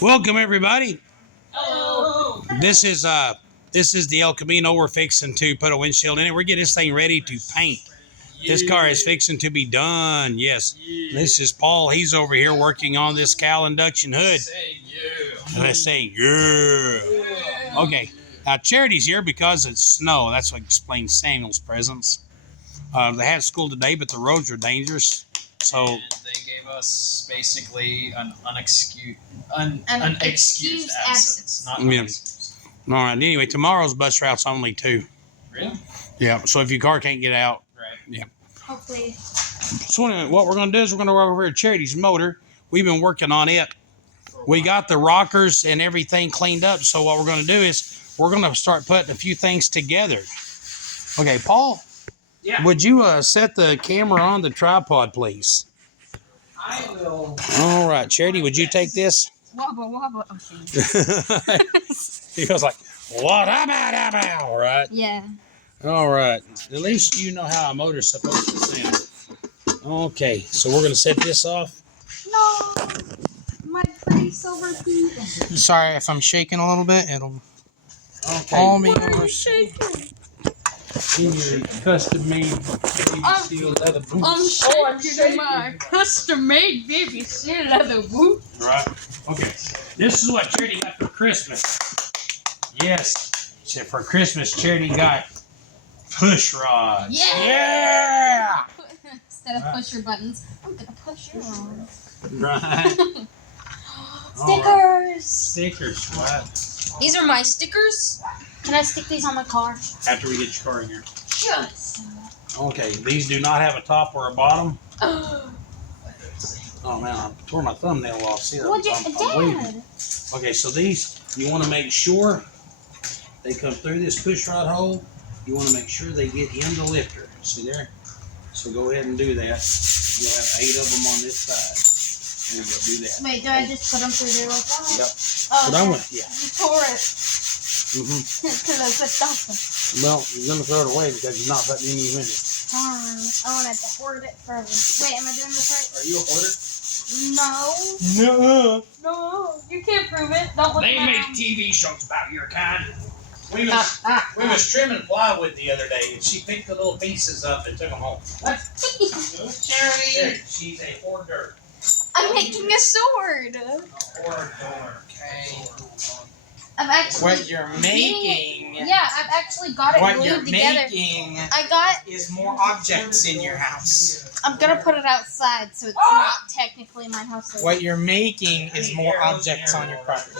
Welcome everybody. Hello. This is the El Camino. We're fixing to put a windshield in it. We're getting this thing ready to paint. This car is fixing to be done. Yes. This is Paul. He's over here working on this Cal induction hood. Let's say yeah. Okay. Now Charity's here because it's snow. That's what explains Samuel's presence. They had school today, but the roads are dangerous. So And they gave us basically an unexcused absence. Not Yeah. unexcused. all right. Anyway, tomorrow's bus route's only 2. Really? Yeah. So if your car can't get out. Right. Hopefully. So anyway, what we're going to do is we're going to work over here at Charity's motor. We've been working on it. We got the rockers and everything cleaned up. So what we're going to do is we're going to start putting a few things together. Okay, Paul. Yeah. Would you set the camera on the tripod, please? I will. All right, Charity, would you take this? Wobble, wobble. Okay. He goes like, what about, right? Yeah. All right. At least you know how a motor's supposed to sound. Okay, so we're going to set this off. No. My pretty silver pea. Sorry if I'm shaking a little bit. It'll Okay. all me Why are over. you shaking? These are custom-made baby steel leather boots. I'm shaking my custom-made baby steel leather boot. Right. Okay. This is what Charity got for Christmas. Yes. For Christmas, Charity got push rods. Yeah. Yeah. Instead of push your buttons, I'm gonna push your arms. Right. Stickers. Stickers. Right. These are my stickers. Can I stick these on my car? After we get your car in here. Yes. Okay. These do not have a top or a bottom. Oh man, I tore my thumbnail off. See that? What'd you, I'm waving. Dad? Okay, so these, you want to make sure they come through this push rod hole. You want to make sure they get in the lifter. See there? So go ahead and do that. You'll have 8 of them on this side. And you'll do that. Wait, do I just put them through there like that? Yep. Oh, But I'm with you. You tore it. Mm-hmm. Because I put something. Well, you're going to throw it away because you're not putting any in it. Darn. I wanted to hoard it forever. Wait, am I doing this right? Are you a hoarder? No. No. No. You can't prove it. Don't look They at make my TV shows about your kind. We was trimming plywood the other day, and she picked the little pieces up and took them home. What? Charity, she's a hoarder. I'm making a sword. A hoarder. Okay. I've actually. What you're making, Yeah, I've actually got it what you're glued together. making I got. is more objects in your house. I'm gonna put it outside, so it's not technically my house. What you're making is more objects on your property.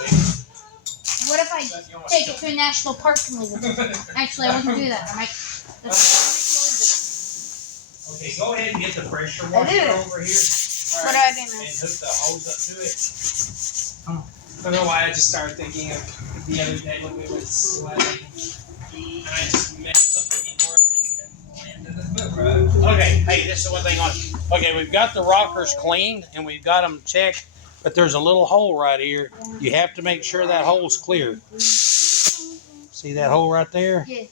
What if I take it to a national park and leave it? Actually, I wouldn't do that. I might. Okay, go ahead and get the pressure I washer did it. over here What do I do and now? hook the hose up to it. I don't know why I just started thinking of the other day when we went sledding. And I just messed up the Okay, hey, this is one thing on. Okay, we've got the rockers cleaned and we've got them checked, but there's a little hole right here. You have to make sure that hole's clear. See that hole right there? Yeah.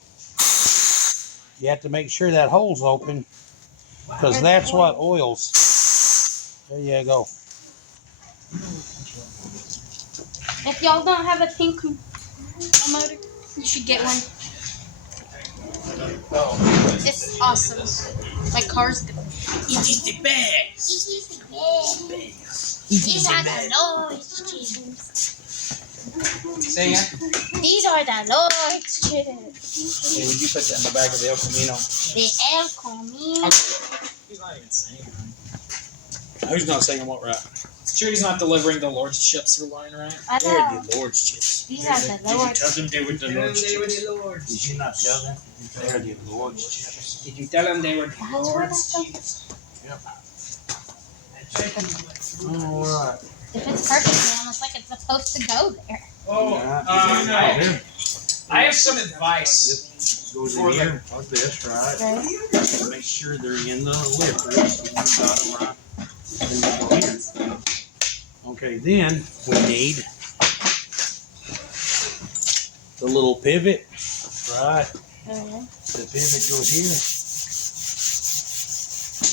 You have to make sure that hole's open because that's what oils. There you go. If y'all don't have a pink motor, you should get one. It's awesome. My car's good. It is the best. These are the Lord's chips. Say again? These are the Lord's chips. Hey, would you put that in the back of the El Camino? The El Camino. He's not even saying anything. Who's not saying what right? Sure, he's not delivering the Lord's chips or line, right? I They're know. the Lord's chips. These are the Lord's. Tell them they were the Lord's chips. Did you not tell them they're the Lord's chips? Did you tell them they were That's what I thought. All right. If it's perfectly almost like it's supposed to go there. Oh, no. I have some advice. This goes in here like this, right? Make sure they're in the lifters. You got them right. Then they go here. Okay, then we need the little pivot, right? The pivot goes here,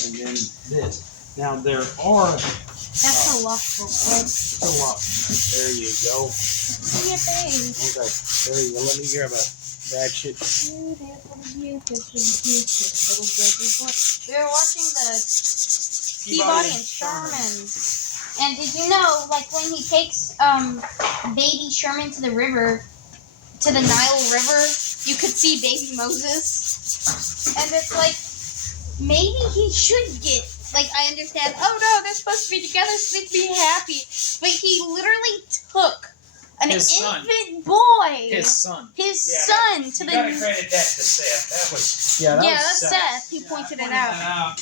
and then this. Now there are That's lawful, right? There you go. Yippee! Okay, there you go. Let me grab a bad shit. We were watching the Peabody and Sherman. And did you know, like, when he takes baby Sherman to the river, to the Nile River, you could see baby Moses? And it's like, maybe he should get, like, I understand, oh no, they're supposed to be together, supposed to be happy. But he literally took an His son. infant boy, His son. his son, to You gotta the... credit that to Seth. That was Yeah, that's Seth who pointed it out.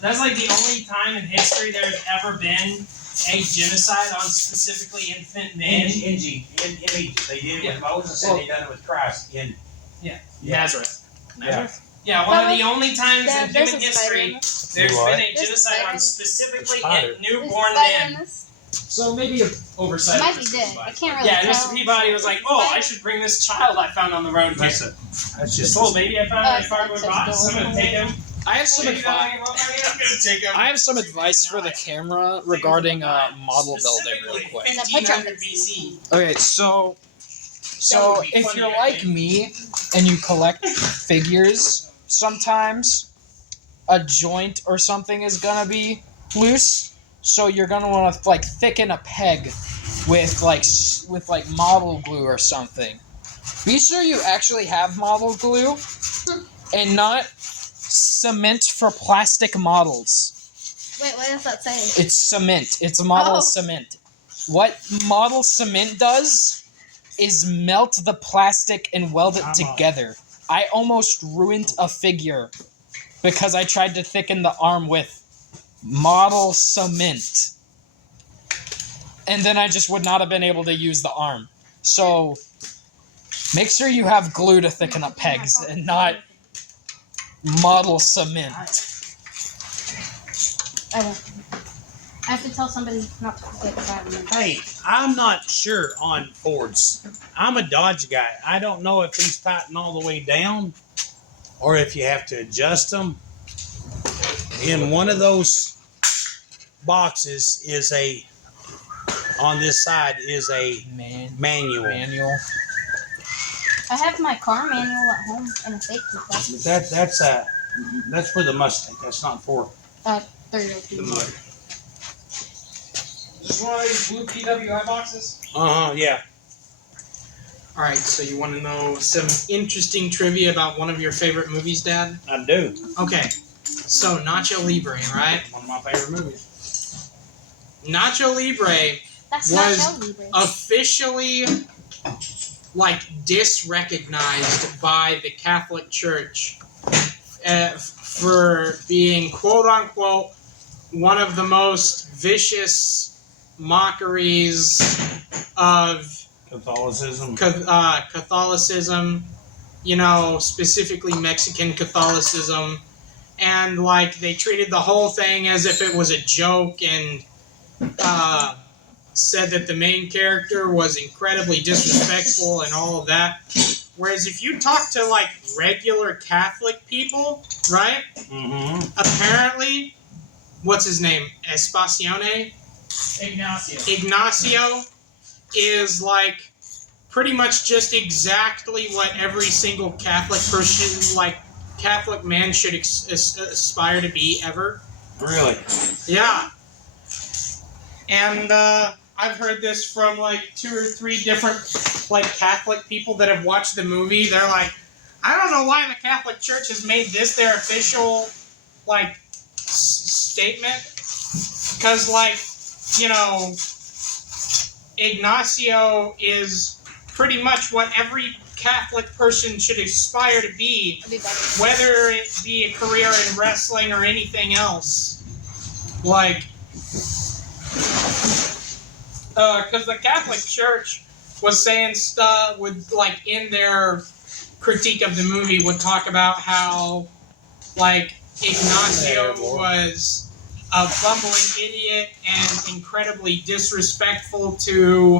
That's like the only time in history there's ever been a genocide on specifically infant men. In Egypt. They did it with Moses and they done it with Christ in Nazareth. Yeah. Yeah, one of the only times There- in there's human a spider in history this. there's What? been a There's a genocide spider on in this. specifically Spider. in There's newborn a spider in men. this. So maybe an oversight. It might be dead. I can't really Yeah, tell. Mr. Peabody was like, "Oh, I should bring this child I found on the road here. That's This just little baby I found in my it's cardboard like box. I'm gonna take him. I have some advice. I'm gonna take him. I have some advice for the camera regarding model building, real quick. 1500 BC. Okay, so would be if funny, you're I like think. me and you collect figures, sometimes a joint or something is gonna be loose. So you're gonna want to like thicken a peg with like model glue or something. Be sure you actually have model glue and not cement for plastic models. Wait, what does that say? It's cement. It's model Oh. cement. What model cement does is melt the plastic and weld it Come on. together. I almost ruined a figure because I tried to thicken the arm with model cement. And then I just would not have been able to use the arm. So make sure you have glue to thicken up pegs and not model cement. I won't. I have to tell somebody not to forget to buy them. Hey, I'm not sure on Fords. I'm a Dodge guy. I don't know if these tighten all the way down or if you have to adjust them. In one of those boxes is on this side is a manual. Manual. I have my car manual at home in a safety box. That's for the Mustang. That's not for 302. the Mustang. Is this one of these blue PWI boxes? Yeah. Alright, so you want to know some interesting trivia about one of your favorite movies, Dad? I do. Okay, so Nacho Libre, right? One of my favorite movies. Nacho Libre That's Was not Libre. officially, like, disrecognized by the Catholic Church for being, quote-unquote, one of the most vicious mockeries of Catholicism. Catholicism, you know, specifically Mexican Catholicism, and like they treated the whole thing as if it was a joke, and said that the main character was incredibly disrespectful and all of that. Whereas if you talk to like regular Catholic people, right? Mm-hmm. Apparently, what's his name? Espacione? Ignacio is like pretty much just exactly what every single Catholic person, like Catholic man, should aspire to be ever. Really? Yeah. And I've heard this from like 2 or 3 different like Catholic people that have watched the movie. They're like, I don't know why the Catholic Church has made this their official like statement, because like, you know, Ignacio is pretty much what every Catholic person should aspire to be, It'll be better. whether it be a career in wrestling or anything else. Like, because the Catholic Church was saying stuff with, like, in their critique of the movie, would talk about how, like, Ignacio was a bumbling idiot and incredibly disrespectful to,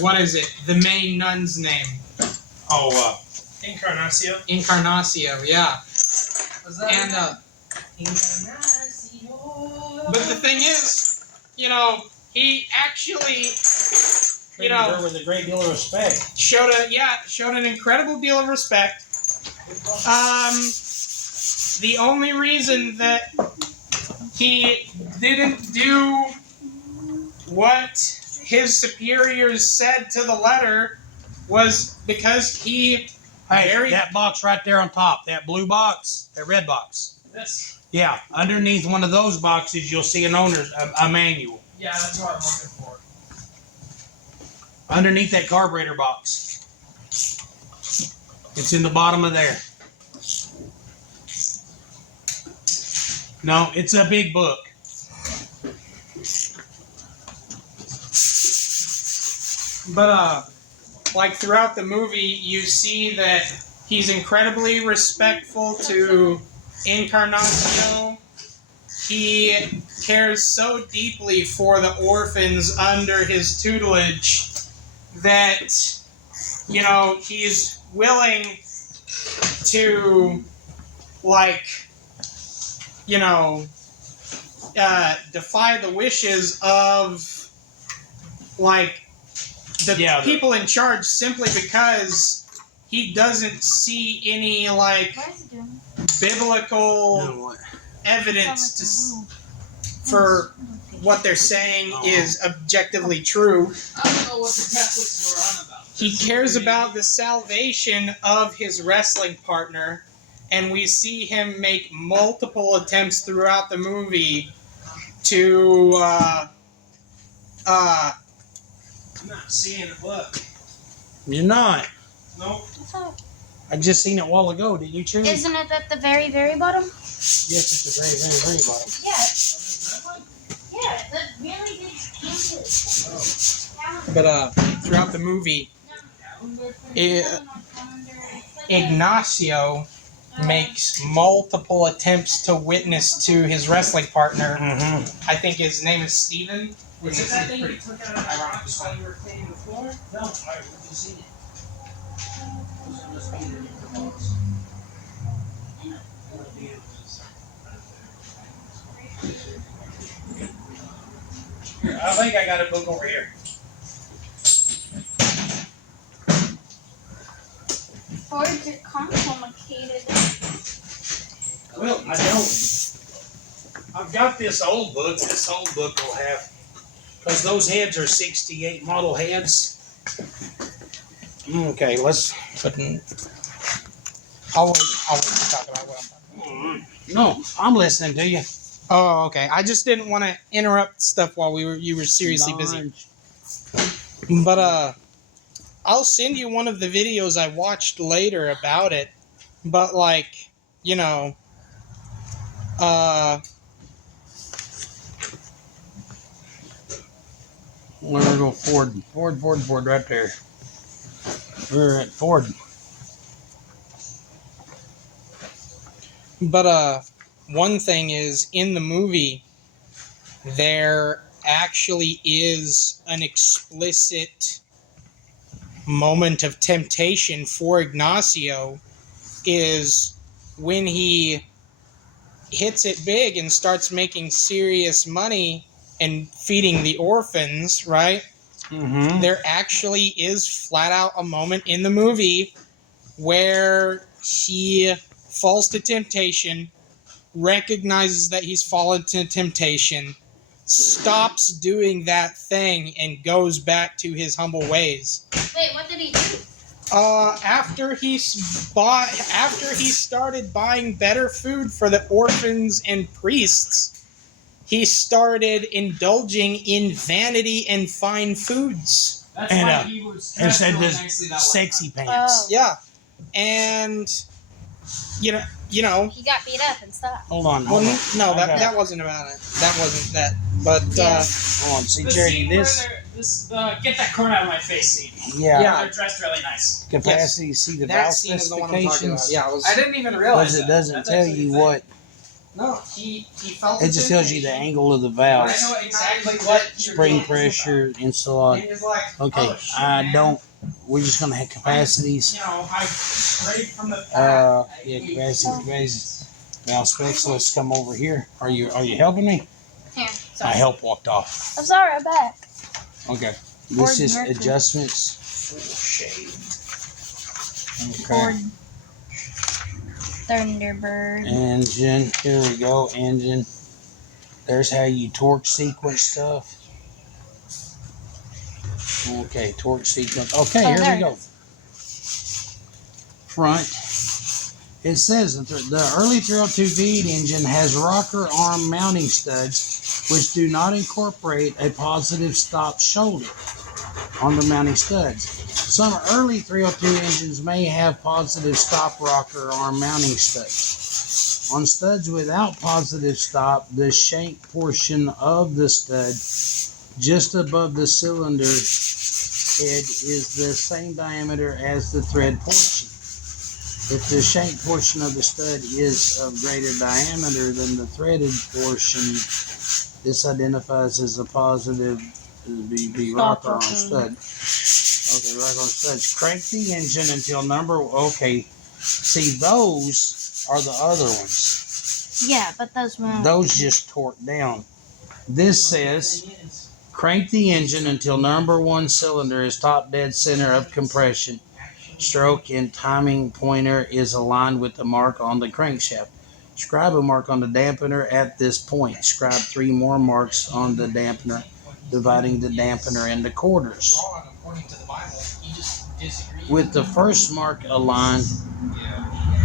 what is it? The main nun's name. Oh, Encarnacio. Encarnacio, yeah. Was that And, Encarnacio. But the thing is, you know, he actually, you know, with a great deal of respect. showed an incredible deal of respect. The only reason that he didn't do what his superiors said to the letter was because he Hey, that box right there on top, that blue box, that red box. This. Yeah, underneath one of those boxes, you'll see an owner's a manual. Yeah, that's what I'm looking for. Underneath that carburetor box. It's in the bottom of there. No, it's a big book. But like throughout the movie, you see that he's incredibly respectful to Encarnacio. He cares so deeply for the orphans under his tutelage that, you know, he's willing to, like, you know, defy the wishes of, like, the people in charge simply because he doesn't see any, like, What is it doing? biblical evidence for what they're saying is objectively true. I don't know what the Catholics were on about. He cares about the salvation of his wrestling partner, and we see him make multiple attempts throughout the movie to I'm not seeing it. Look. You're not. Nope. What's up? I just seen it a while ago. Didn't you, Chewie? Isn't it at the very, very bottom? Yes, it's the very, very, very bottom. Yeah. Yeah, the really big canvas. But throughout the movie, Ignacio makes multiple attempts to witness to his wrestling partner. Mm-hmm. I think his name is Steven. Was it that thing you took out of the box while you were cleaning the floor? No, I haven't seen it. Here, I think I got a book over here. Boards are complicated. Well, I don't. I've got this old book. This old book will have, because those heads are 68 model heads. Okay, let's. I'll wait to talk about what I'm talking about. No, I'm listening to you. Oh, okay. I just didn't want to interrupt stuff while you were seriously busy. But I'll send you one of the videos I watched later about it. But like, you know, We're gonna go Ford right there. We're at Ford. But one thing is, in the movie, there actually is an explicit moment of temptation for Ignacio, is when he hits it big and starts making serious money and feeding the orphans, right? Mm-hmm. There actually is flat out a moment in the movie where he falls to temptation, recognizes that he's fallen to temptation, stops doing that thing, and goes back to his humble ways. Wait, what did he do? After he started buying better food for the orphans and priests, he started indulging in vanity and fine foods. That's And, why he was And dressed said really this nicely that one sexy time. pants. Yeah, and you know. He got beat up and stuff. Hold on. Well, Hold on. no, Okay. that wasn't about it. That wasn't that. But Yeah. Hold on. See, The Charity, scene this. where get that corn out of my face scene. Yeah. Yeah. They're dressed really nice. Capacity. See the that valve scene is the one I'm talking about. specifications. Yeah, it was. I didn't even Because realize it that. doesn't That's tell actually you a thing. what. No, he felt. It just tells you the angle of the I valves, know exactly what you're spring doing. pressure, And insulator. he was like, Okay, oh, shit, I man. don't. We're just gonna have capacities. You know, I straight from the back. Yeah, capacity. Valve specs. Let's come over here. Are you helping me? Here. My help walked off. I'm sorry, I'm back. Okay. Ford This is Mercury. adjustments. Full shade. Ford Okay. Thunderbird. Engine. Here we go. Engine. There's how you torque sequence stuff. Okay, torque sequence. Okay, Oh, here there we it go. Front. It says that the early 302 V8 engine has rocker arm mounting studs which do not incorporate a positive stop shoulder on the mounting studs. Some early 302 engines may have positive stop rocker arm mounting studs. On studs without positive stop, the shank portion of the stud just above the cylinder head is the same diameter as the thread portion. If the shank portion of the stud is of greater diameter than the threaded portion, this identifies as a positive BB rocker arm stud. Okay, rocker arm studs. Crank the engine until okay. See, those are the other ones. Yeah, but those won't. Those just torque down. This says crank the engine until number 1 cylinder is top dead center of compression. Stroke and timing pointer is aligned with the mark on the crankshaft. Scribe a mark on the dampener at this point. Scribe 3 more marks on the dampener, dividing the dampener into quarters. With the first mark aligned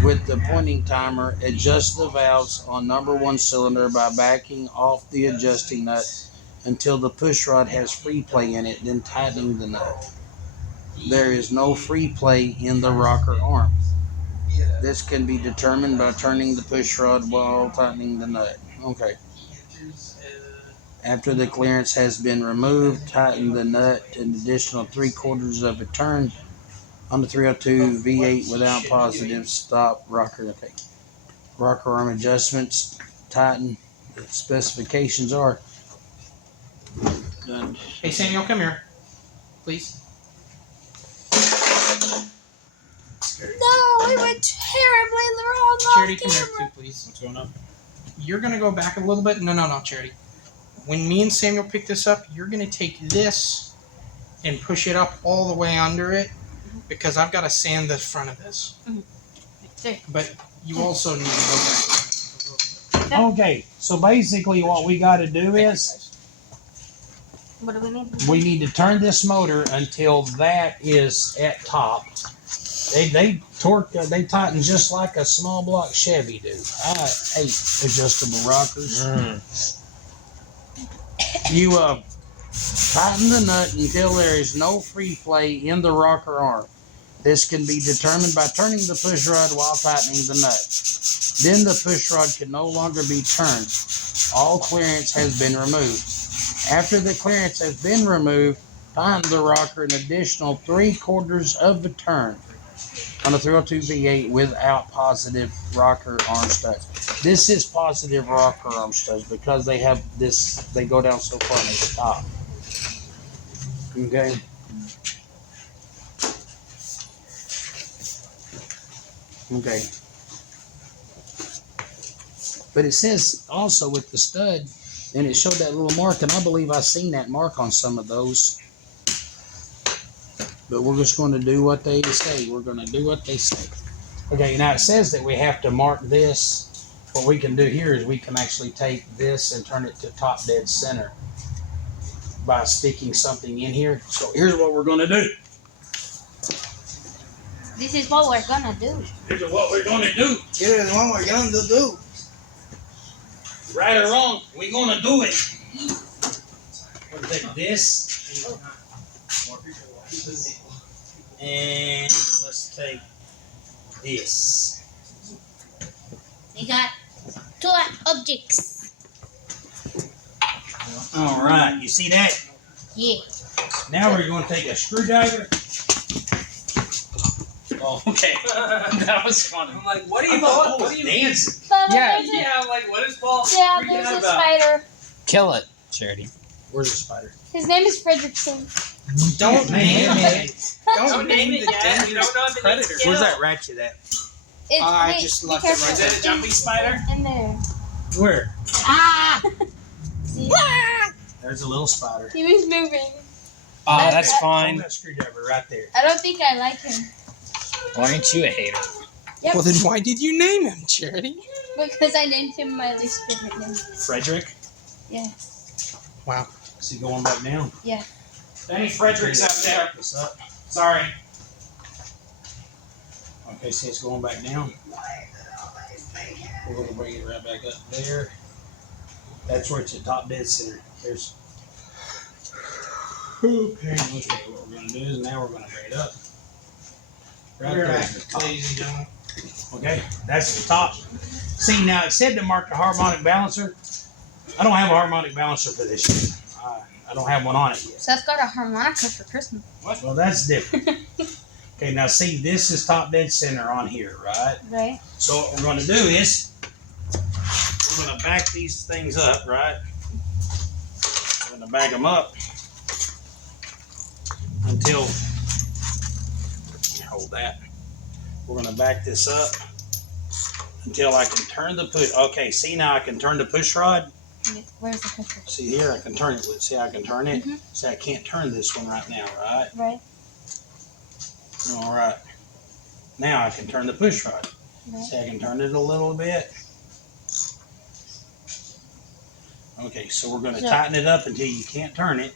with the pointing timer, adjust the valves on number 1 cylinder by backing off the adjusting nut until the push rod has free play in it, then tightening the nut. There is no free play in the rocker arm. This can be determined by turning the push rod while tightening the nut. Okay. After the clearance has been removed, tighten the nut an additional 3/4 of a turn on the 302 V8 without positive stop rocker. Okay. Rocker arm adjustments, tighten. The specifications are done. Hey Samuel, come here, please. No, we went terribly the wrong Charity, off come here camera. too, please. What's going on? You're gonna go back a little bit. No, Charity. When me and Samuel pick this up, you're gonna take this and push it up all the way under it because I've got to sand the front of this. There. But you also need to go back. Okay, so basically what we got to do is What do we need? we need to turn this motor until that is at top. They torque, they tighten just like a small block Chevy do. I hate adjustable rockers. You tighten the nut until there is no free play in the rocker arm. This can be determined by turning the push rod while tightening the nut. Then the push rod can no longer be turned. All clearance has been removed. After the clearance has been removed, tighten the rocker an additional 3/4 of a turn on a 302 V8 without positive rocker arm studs. This is positive rocker arm studs because they have this, they go down so far at the top. Okay. Okay. But it says also with the stud, and it showed that little mark, and I believe I've seen that mark on some of those. But we're just going to do what they say. We're going to do what they say. Okay, now it says that we have to mark this. What we can do here is we can actually take this and turn it to top dead center by sticking something in here. So here's what we're going to do. This is what we're gonna do. Here's what we're going to do. Here's what we're going to do. Right or wrong, we're going to do it. We'll take this. And let's take this. We got 2 objects. All right, you see that? Yeah. Now we're going to take a screwdriver. Oh, okay. That was funny. I'm like, what are I you thought what Paul are was you dancing. Yeah, Yeah, I'm like, what is Paul Yeah, freaking there's out a about? spider. kill it, Charity. Where's the spider? His name is Fredrickson. Don't name it. Don't name it yet. You don't know if it needs predators. to Where's kill. that ratchet at? It's, I wait, just be left it careful. right there. Is that a jumping spider? In there. Where? Ah! see. There's a little spider. He was moving. Ah, that's Hold fine. that screwdriver right there. I don't think I like him Why aren't you a hater? Yep. Well, then why did you name him, Charity? because I named him my least favorite name. Frederick. Yeah. Wow. Is he going back down? Any Fredericks out there? This up. Sorry. Okay, see it's going back down. We're going to bring it right back up there. That's where it's at top dead center. There's. Okay, what we're going to do is now we're going to bring it up. Right We're there back, is the top. ladies and gentlemen. Okay, that's the top. See, now it said to mark the harmonic balancer. I don't have a harmonic balancer for this year. I don't have one on it yet. Seth got a harmonica for Christmas. Well, that's different. Okay, now see, this is top dead center on here, right? Right. So what we're going to do is we're going to back these things up, right? We're going to back them up until, hold that. We're going to back this up until I can turn the push. Okay, see now I can turn the push rod. Where's the picture? See here, I can turn it. See, I can turn it. Mhm. See, I can't turn this one right now, right? Right. All right. Now I can turn the push rod. Right. See, I can turn it a little bit. Okay, so we're going to So- tighten it up until you can't turn it.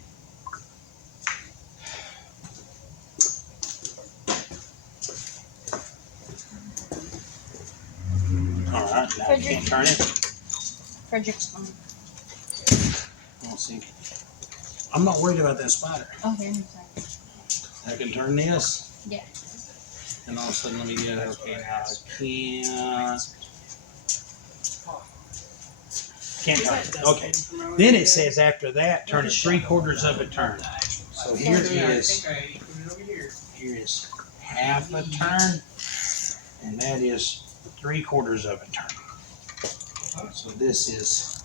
All right, now I can't turn it. Frederick's fine. We'll see. I'm not worried about that spider. Okay, I'm sorry. I can turn this. Yeah. And all of a sudden, let me get it. Okay, now I can't turn it. Okay. Then it says after that, turn it 3/4 of a turn. So here is here is half a turn, and that is 3/4 of a turn. So this is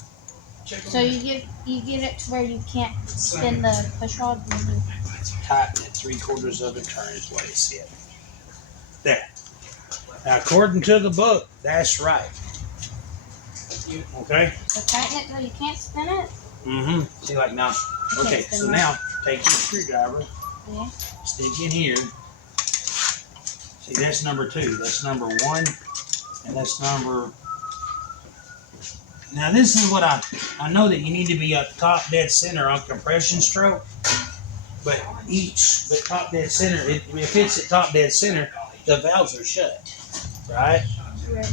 So you get it to where you can't spin the push rod and then you tighten it 3/4 of a turn is what it said. There. Now, according to the book, that's right. Okay. so tighten it so you can't spin it. Mm-hmm. See, like now. Okay, spin so it. now take your screwdriver, Yeah. stick in here. See, that's number 2. That's number 1, and that's number. Now, this is what I know that you need to be up top dead center on compression stroke, but top dead center. If it's at top dead center, the valves are shut, right? Right.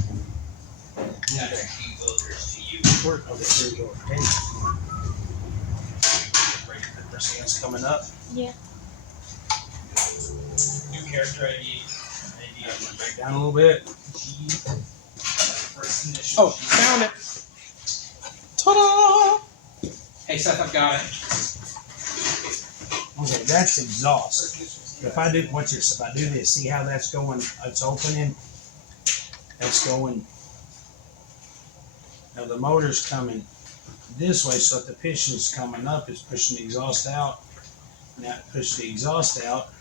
Okay. Okay, here we go. Okay. See it's coming up. Yeah. New character ID. Back down a little bit. Oh, found it. Ta-da! Hey, Seth, I've got it. Okay, that's exhaust. If I do if I do this, see how that's going? It's opening. That's going. Now the motor's coming this way, so if the piston's coming up, it's pushing the exhaust out. Now it pushed the exhaust out,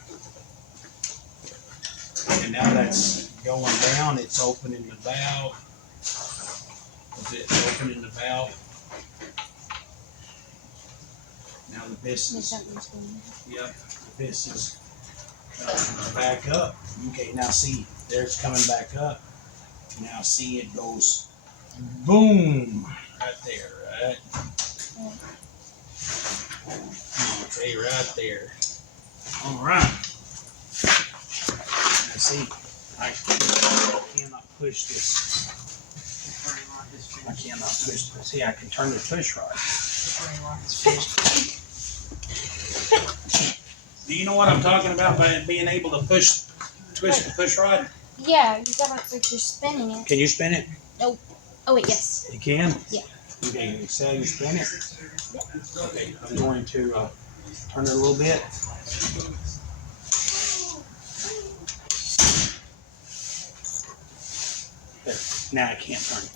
and now that's going down. It's opening the valve. It's opening the valve. Now the piston's. Yep, this is back up. Okay, now see, there's coming back up. Now see, it goes boom right there, right? Okay, right there. All right. Now see, I cannot push this. I cannot push this. See, I can turn the push rod. Do you know what I'm talking about by being able to twist the push rod? Yeah, you gotta like you're spinning it. Can you spin it? Oh wait, yes. You can? Yeah. Okay, so you spin it? Okay, I'm going to turn it a little bit. There. Now I can't turn it.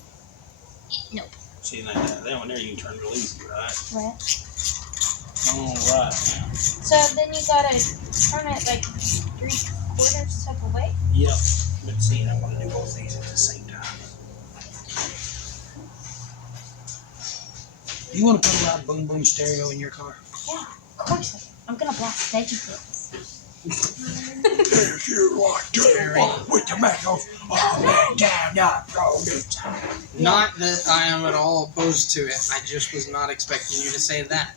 No. See, that one there you can turn real easy, right? Right. All right. So then you gotta turn it like 3/4 type of way. Yep. But see, I want to do both these at the same time. You want to put a loud boom boom stereo in your car? Yeah, of course I do. I'm gonna blast VeggieTales. If you want to walk with tobacco, Not that I am at all opposed to it. I just was not expecting you to say that.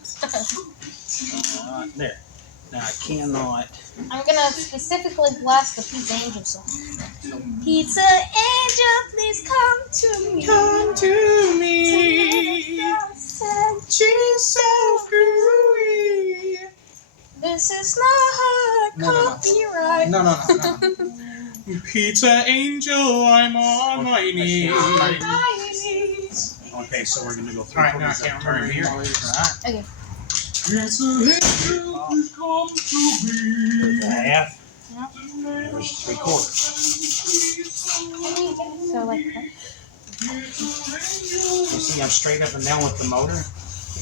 There. Now I cannot. I'm gonna specifically blast the Pizza Angel song. Pizza Angel, please come to me. Come to me. She's so groovy. This is not No. copyright. No. Pizza Angel, I'm on my knees. Okay, so we're gonna go through. Alright, now I can't remember here. Okay. Pizza Angel, please come to me. Half. Yeah. There's 3/4. So like that. You see, I'm straight up and down with the motor.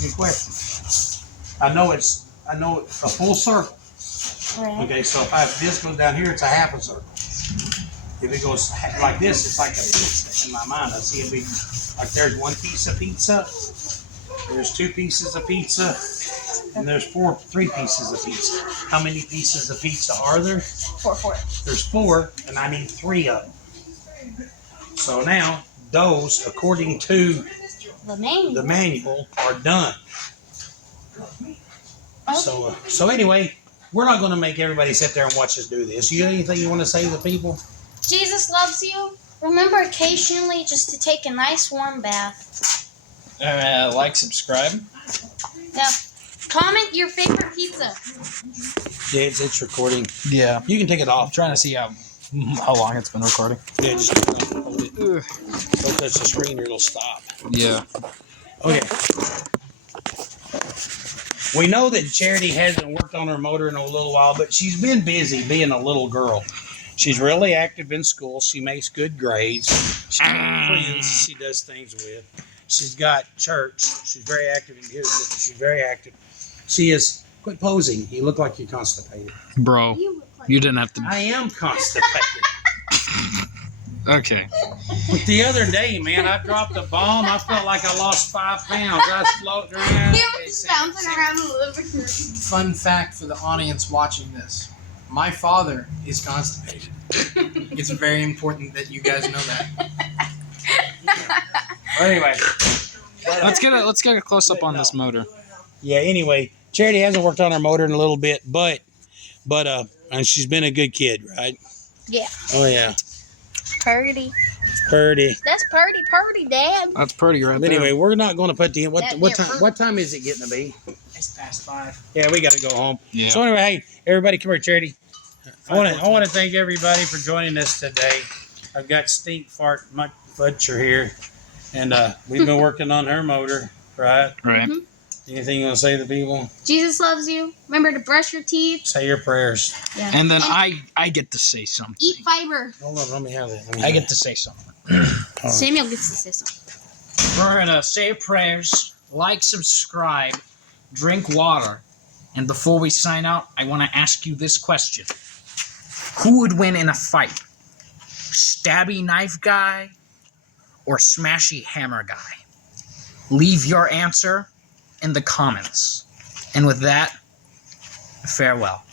Any question? I know it's a full circle. Right. Okay, so if this goes down here, it's a half a circle. If it goes like this, it's like a pizza in my mind. I see it be like there's one piece of pizza, there's 2 pieces of pizza, and there's 3 pieces of pizza. How many pieces of pizza are there? 4. There's 4, and I need 3 of them. So now those, according to The name. the manual, are done. Okay. So anyway, we're not going to make everybody sit there and watch us do this. You got anything you want to say to the people? Jesus loves you. Remember occasionally just to take a nice warm bath. Like, subscribe. Now, comment your favorite pizza. Yeah, it's recording. Yeah. You can take it I'm off. trying to see how long it's been recording. Yeah, just hold it. Don't touch the screen or it'll stop. Yeah. Okay. We know that Charity hasn't worked on her motor in a little while, but she's been busy being a little girl. She's really active in school. She makes good grades. She's got friends she does things with. She's got church. She's very active in here. She's very active. She is. Quit posing. You look like you're constipated. Bro, You look like you didn't have to. I am constipated. Okay. But the other day, man, I dropped a bomb. I felt like I lost 5 pounds. I was floating around. He was bouncing around the living room. Fun fact for the audience watching this. My father is constipated. It's very important that you guys know that. Anyway. Let's get a close up on this motor. Yeah, anyway, Charity hasn't worked on her motor in a little bit, but and she's been a good kid, right? Yeah. Oh yeah. Purdy. Purdy. That's Purdy, Dad. That's pretty right But there. anyway, we're not going to put the That what time different. what time is it getting to be? It's past 5. Yeah, we got to go home. Yeah. So anyway, hey, everybody, come here, Charity. I want to thank everybody for joining us today. I've got Stink Fart Butcher here, and we've been working on her motor, right? Right. Anything you want to say to the people? Jesus loves you. Remember to brush your teeth. Say your prayers. Yeah. And then I get to say something. Eat fiber. Hold on, let me have that. I get to say something. Samuel gets to say something. We're gonna say prayers, like, subscribe, drink water, and before we sign out, I want to ask you this question: who would win in a fight, stabby knife guy or smashy hammer guy? Leave your answer in the comments. And with that, farewell.